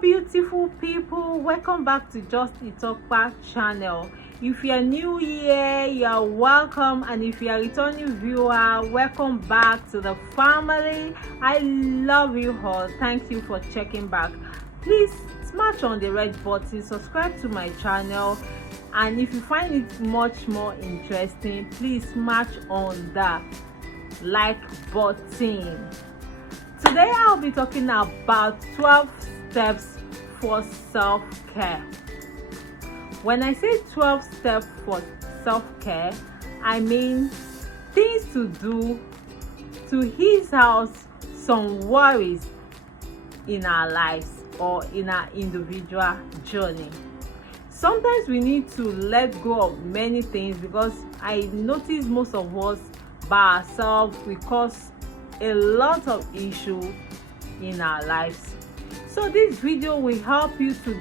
beautiful people, welcome back to Just a Talk Back channel. If you are new here, you are welcome, and if you are a returning viewer, welcome back to the family. I love you all. Thank you for checking back. Please smash on the red button, subscribe to my channel, and if you find it much more interesting, please smash on the like button. Today I'll be talking about 12 steps for self-care. When I say 12 steps for self-care, I mean things to do to ease out some worries in our lives or in our individual journey. Sometimes we need to let go of many things because I notice most of us by ourselves we cause a lot of issues in our lives. So this video will help you to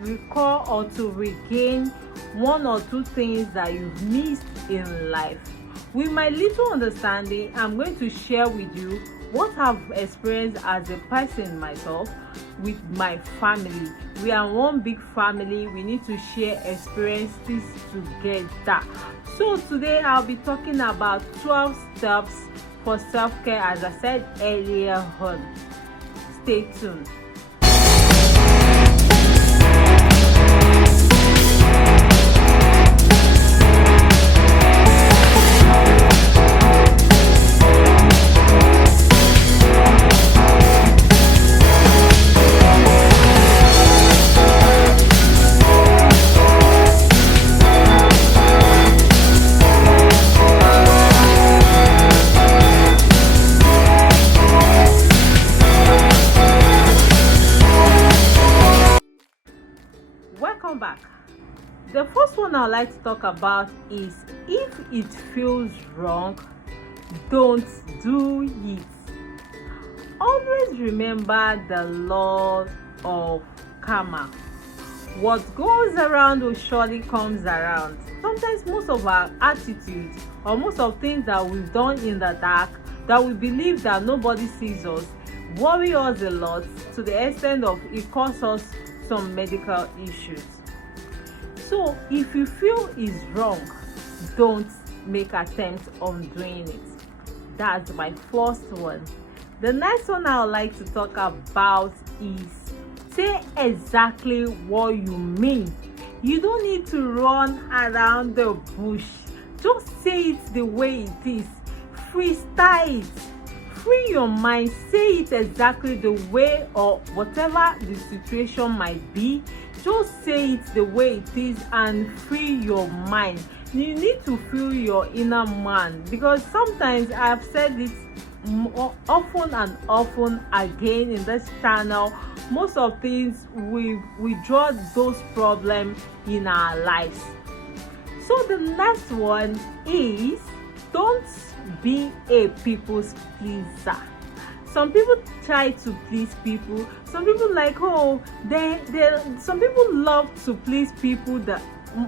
recall or to regain one or two things that you've missed in life. With my little understanding, I'm going to share with you what I've experienced as a person myself with my family. We are one big family. We need to share experiences together. So today I'll be talking about 12 steps for self-care, as I said earlier on. Stay tuned. Welcome back. The first one I'd like to talk about is if it feels wrong, don't do it. Always remember the law of karma. What goes around will surely comes around. Sometimes most of our attitudes or most of things that we've done in the dark that we believe that nobody sees us worry us a lot to the extent of it causes us some medical issues. So if you feel is wrong, don't make attempt on doing it. That's my first one. The next one I would like to talk about is say exactly what you mean. You don't need to run around the bush. Just say it the way it is. Freestyle it. Free your mind. Say it exactly the way or whatever the situation might be. Just say it the way it is and free your mind. You need to feel your inner man, because sometimes I've said this often and often again in this channel. Most of things we draw those problems in our lives. So the next one is don't be a people's pleaser. Some people try to please people. Some people like some people love to please people that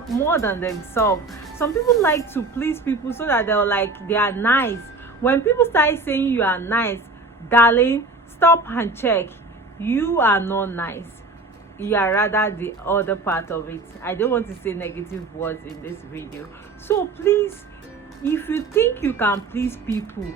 more than themselves. Some people like to please people so that they are nice. When people start saying you are nice, darling, stop and check. You are not nice. You are rather the other part of it. I don't want to say negative words in this video. So please, if you think you can please people,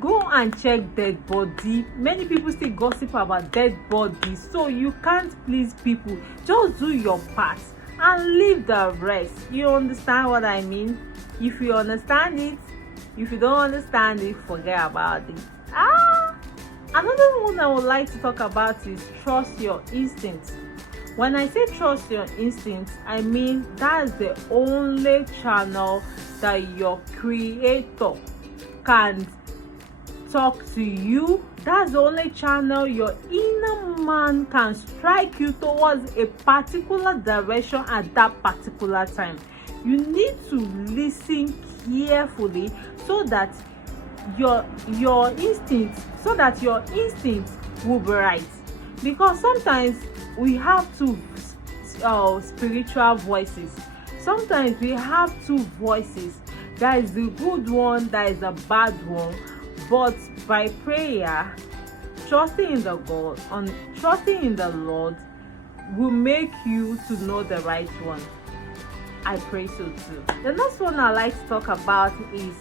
go and check dead body. Many people still gossip about dead bodies, so you can't please people. Just do your part and leave the rest. You understand what I mean? If you understand it, if you don't understand it, forget about it. Another one I would like to talk about is trust your instincts. When I say trust your instincts, I mean that's the only channel that your creator can talk to you. That's the only channel your inner man can strike you towards a particular direction at that particular time. You need to listen carefully so that your instincts will be right. Because sometimes we have two spiritual voices. Sometimes we have two voices. That is the good one, that is the bad one. But by prayer, trusting in the Lord will make you to know the right one. I pray so too. The next one I like to talk about is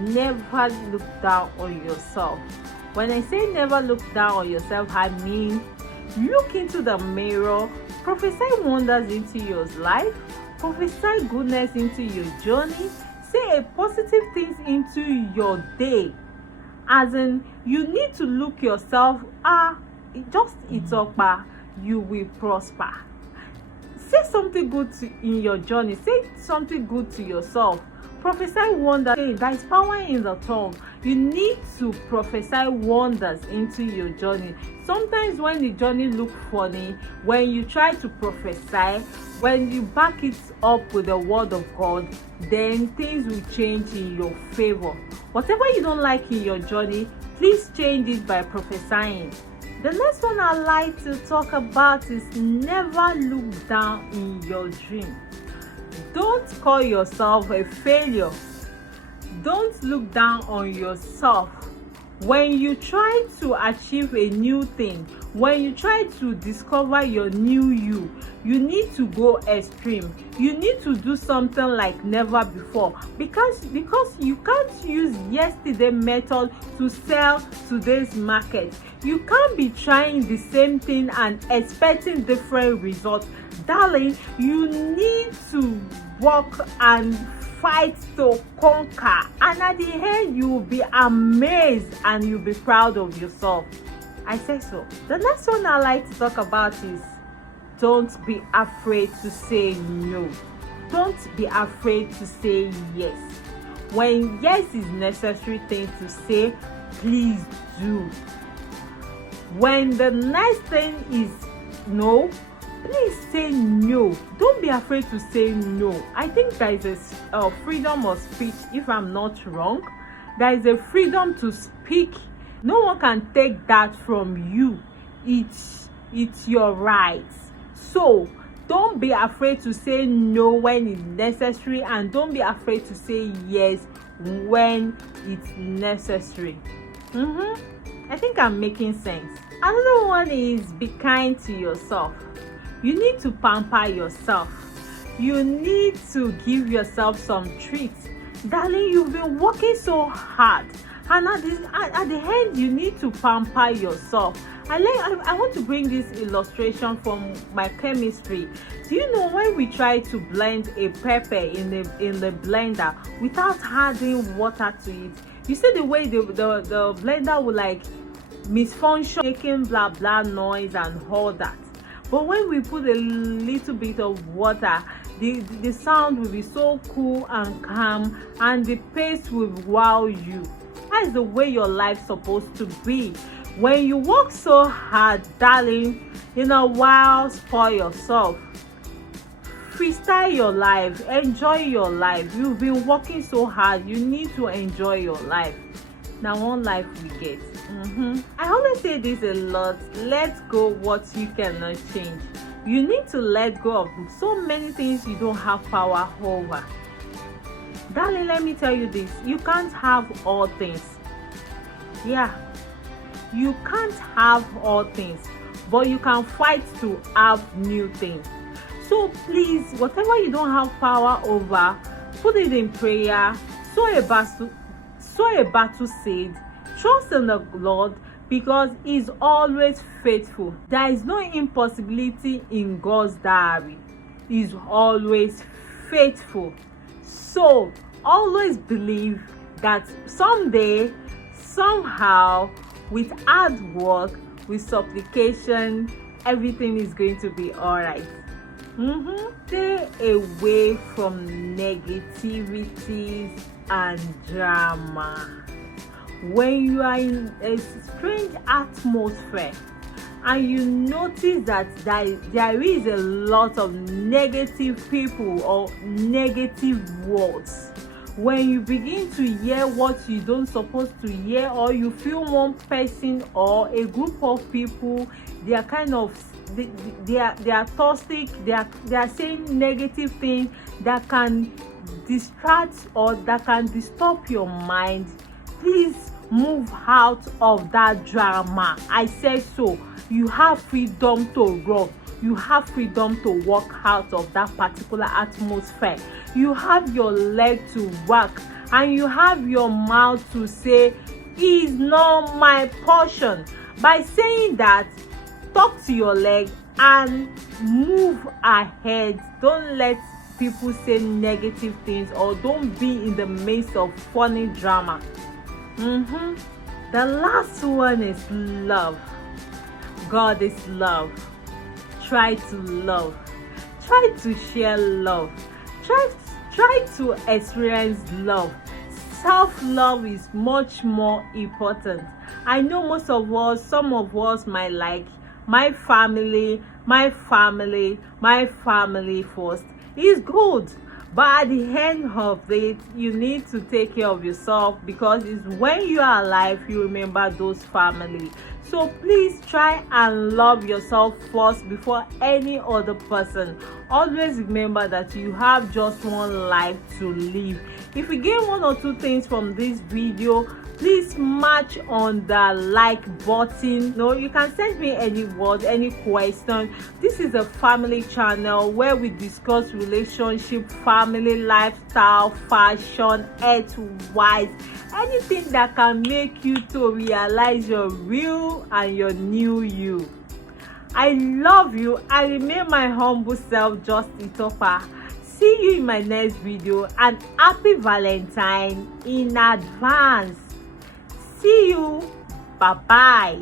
never look down on yourself. When I say never look down on yourself, I mean look into the mirror, prophesy wonders into your life, prophesy goodness into your journey, say a positive things into your day. As in, you need to look yourself, just itokba, you will prosper. Say something good in your journey. Say something good to yourself. Prophesy wonders. There is power in the tongue. You need to prophesy wonders into your journey. Sometimes when the journey looks funny, when you try to prophesy, when you back it up with the word of God, then things will change in your favor. Whatever you don't like in your journey, please change it by prophesying. The next one I like to talk about is never look down in your dream. Don't call yourself a failure. Don't look down on yourself. When you try to achieve a new thing, when you try to discover your new you need to go extreme. You need to do something like never before, because you can't use yesterday method to sell today's market. You can't be trying the same thing and expecting different results. Darling, you need to work and fight to conquer, and at the end you will be amazed and you'll be proud of yourself. I say so. The next one I like to talk about is don't be afraid to say no. Don't be afraid to say yes. When yes is necessary thing to say, please do. When the next thing is no, please say no. Don't be afraid to say no. I think there is a freedom of speech, if I'm not wrong. There is a freedom to speak. No one can take that from you. It's your right. So don't be afraid to say no when it's necessary, and don't be afraid to say yes when it's necessary. I think I'm making sense. Another one is be kind to yourself. You need to pamper yourself. You need to give yourself some treats. Darling, you've been working so hard, and at the end you need to pamper yourself. I want to bring this illustration from my chemistry. Do you know when we try to blend a pepper in the blender without adding water to it, you see the way the blender will like misfunction, making blah blah noise and all that. But when we put a little bit of water, the sound will be so cool and calm, and the pace will wow you. That is the way your life's supposed to be. When you work so hard, darling, in a while spoil yourself. Freestyle your life. Enjoy your life. You've been working so hard. You need to enjoy your life. Now one life we get. I always say this a lot. Let go what you cannot change. You need to let go of so many things you don't have power over. Darling, let me tell you this. You can't have all things. Yeah. You can't have all things, but you can fight to have new things. So please, whatever you don't have power over, put it in prayer. Sow a battle seed. Trust in the Lord, because He's always faithful. There is no impossibility in God's diary. He's always faithful. So always believe that someday, somehow, with hard work, with supplication, everything is going to be all right. Stay away from negativities and drama. When you are in a strange atmosphere and you notice that there is a lot of negative people or negative words, when you begin to hear what you don't supposed to hear, or you feel one person or a group of people, they are kind of they are toxic, they are saying negative things that can distract or that can disturb your mind, please move out of that drama. I said so. You have freedom to run. You have freedom to walk out of that particular atmosphere. You have your leg to work, and you have your mouth to say, "Is not my portion." By saying that, talk to your leg and move ahead. Don't let people say negative things, or don't be in the midst of funny drama. The last one is love. God is love. Try to love. Try to share love. Try to experience love. Self-love is much more important. I know most of us, some of us might like my family first. It's good, but at the end of it, you need to take care of yourself, because it's when you are alive you remember those family. So please try and love yourself first before any other person. Always remember that you have just one life to live. If you get one or two things from this video, please match on the like button. No, you can send me any word, any question. This is a family channel where we discuss relationship, family, lifestyle, fashion, health wise, anything that can make you to realize your real and your new you. I love you. I remain my humble self, just Itopa. See you in my next video, and happy Valentine in advance. See you. Bye bye.